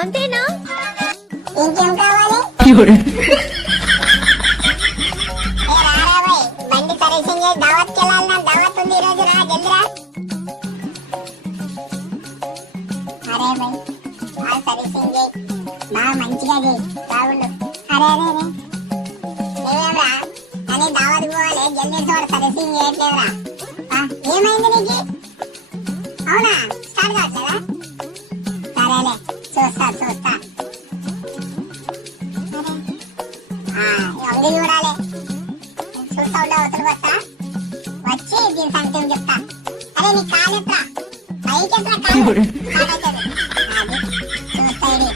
అంతేనా? ఇంకేం కావాలి? బండి సర్వీసింగ్ చేసి దావత్ కెళ్ళాలి. దావత్ ఉంది ఈ రోజు, రా జల్ది రా. అరే భయ్ ఆ సర్వీసింగ్ చేయి, బాగా మంచిగా చేయి, బాగుండు. అరే అరే అరే ఏమేమ్రా అని దావత్ పోవాలి, జల్దీ చూడ సర్వీసింగ్ చేయట్లేదురా. ఏమైంది నీకు? అవునా స్టార్ట్ కావట్లేదా? సరేలే చూస్తా చూస్తా. అంగడి చూడాలి, చూస్తా ఉండే అవతల వస్తా, వచ్చి దీని సంగతి చెప్తా. అరే నీ కాలు ఎత్రా, పైకి ఎత్రా కాలు, చూస్తా ఇది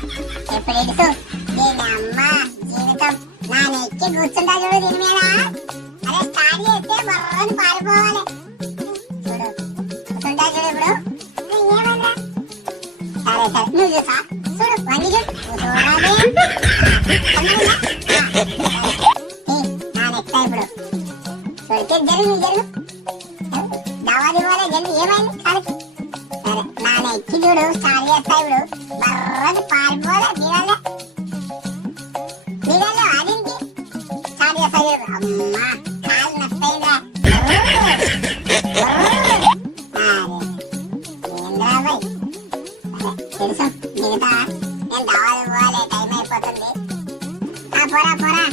ఎప్పుడు ఎడుసు. దీని అమ్మ జీవితం నా నెక్కి కూర్చుంటా చూడు దీని మీద. అరే స్టార్ట్ చేస్తే బర్రని పారిపోవాలి. చూడు కూర్చుంటా చూడు ఇప్పుడు. ఏమైందా? సరే సరే నువ్వు చూసా చూడు, వంగి చూడు చూడాలి. నా నెక్స్ట్ ఇప్పుడు చూడితే జరుగు జరుగు, దావాది పోలే జల్ది. ఏమైంది కాలికి? సరే నా నెక్కి చూడు స్టార్ట్ చేస్తా ఇప్పుడు, బర్రని పారిపోలే. దిగాలే దిగాలే అదింటి స్టార్ట్ చేస్తా చూడు. అమ్మా కాలు నష్టమైందా? తెలుసు మిగతా నేను దావాలి పోవాలి, టైం అయిపోతుంది. పోరా పోరా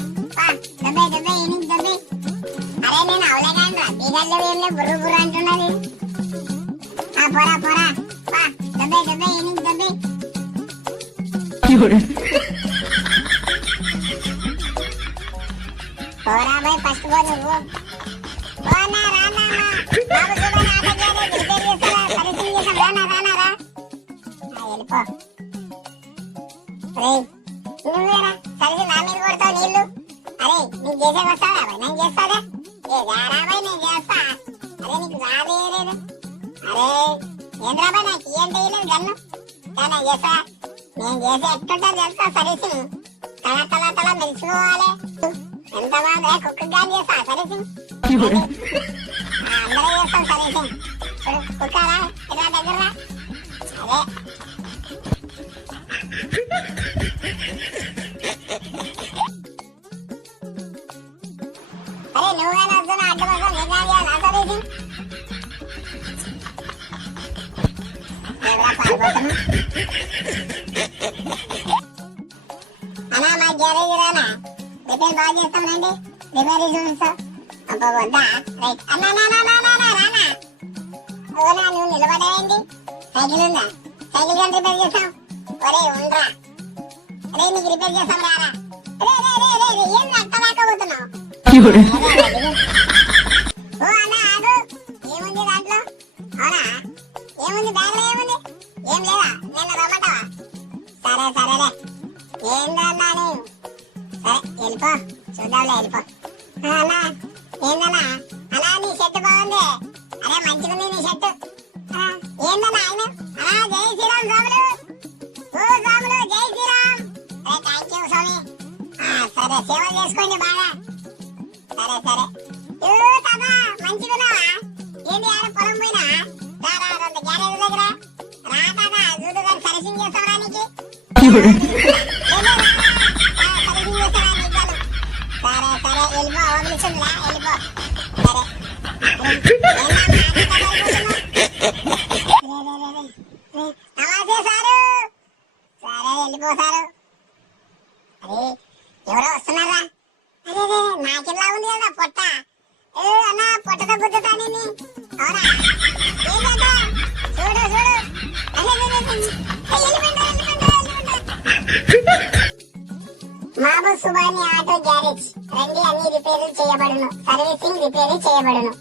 డబ్బే డబ్బే ఈయనకి డబ్బే. అరే నేను అవలేగాను, దిగల్లో ఏం లేదు, బుర్రు బుర్రు అంటున్నది. పోరా పోరా డబ్బే డబ్బే ఈయనకి డబ్బే. పోరా బాయ్ ఫస్ట్ పో నువ్వు. పోనా రానా బాబు కూడా నాటకాలే రిపేర్ చేస్తారా, సర్వీసింగ్ చేస్తాం. రానా రానా రా వెళ్ళిపో. నువ్వేరా సరిగ్గా నా మీద కొడతావు నీళ్ళు. అరే నీకు చేసే వస్తావా బాయ్? నేను చేస్తాదా? ఏ రాబాయ్ నేను చేస్తా. అరే నీకు రాదే లేదు. అరే ఏం రాబాయ్ నాకు ఏంటి వేయలేదు గన్ను, నేను చేస్తా. నేను చేసే ఎట్టుంటా తెలుసా సర్వీసింగ్, తల తల తల మెలుచుకోవాలి. ఎంత బాగా కుక్క గాని చేస్తా సర్వీసింగ్. అందరూ చేస్తాం సర్వీసింగ్. కుక్కరా ఇలా దగ్గర రా. అరే నువ్వేనా వస్తున్నా అడ్డ కోసం నిజాలు నా సర్వీసింగ్. అన్నా మా గ్యారేజ్ రానా, రిపేర్ బాగా చేస్తాం రండి, రిపేర్ చూపిస్తా. అబ్బా వద్దా? రైట్ అన్నా రానా. ఓనా నువ్వు నిలబడేయండి, సైకిల్ ఉందా? సైకిల్ కానీ రిపేర్ చేస్తాం. ఒరే ఉండరా, అరే నీకు రిపేర్ చేస్తాం రారా. ఏం రక్తమాకపోతున్నావు? ఓ అన్నా ఆగు, ఏముంది దాంట్లో? అవునా ఏముంది బ్యాగ్ లో? ఏముంది? ఏం లేదా? నిన్న రమ్మంటావా? సరే సరేలే ఏందన్నా నువ్వు. సరే వెళ్ళిపో, చూద్దాంలే వెళ్ళిపో. అన్నా ఏందన్నా? అన్నా నీ షర్ట్ బాగుంది. అరే మంచిగుంది నీ షర్ట్. ఏందన్నా ఆయన? జై శ్రీరామ్ స్వాములు. ఓ స్వాములు జై శ్రీరామ్. అరే థ్యాంక్ యూ స్వామి. సరే సేవ చేసుకోండి బాగా. సరే సరే తాత మంచిగున్నావా? ఏంటి ఆడ పొలం పోయినా? గ్యారేజ్ దగ్గర రా తాత, చూడు కానీ సర్వీసింగ్ చేస్తావరా నీకు? సర్వీసింగ్ చేస్తావా నీకు? సరే సరే వెళ్ళిపో, వదిలిస్తుందిరా వెళ్ళిపో. సరే నమస్తే సారు. సరే వెళ్ళిపో సారు. అరే ఎవరో వస్తున్నారా? అరే నాకెలా ఉంది కదా పొట్ట. అన్నా పొట్టతో గుద్దుతాను. అవునా చూడు చూడు. మాబు సుబాని ఆటో గ్యారేజ్ రండి, అన్ని రిపేర్లు చేయబడును, సర్వీసింగ్ రిపేర్ చేయబడును.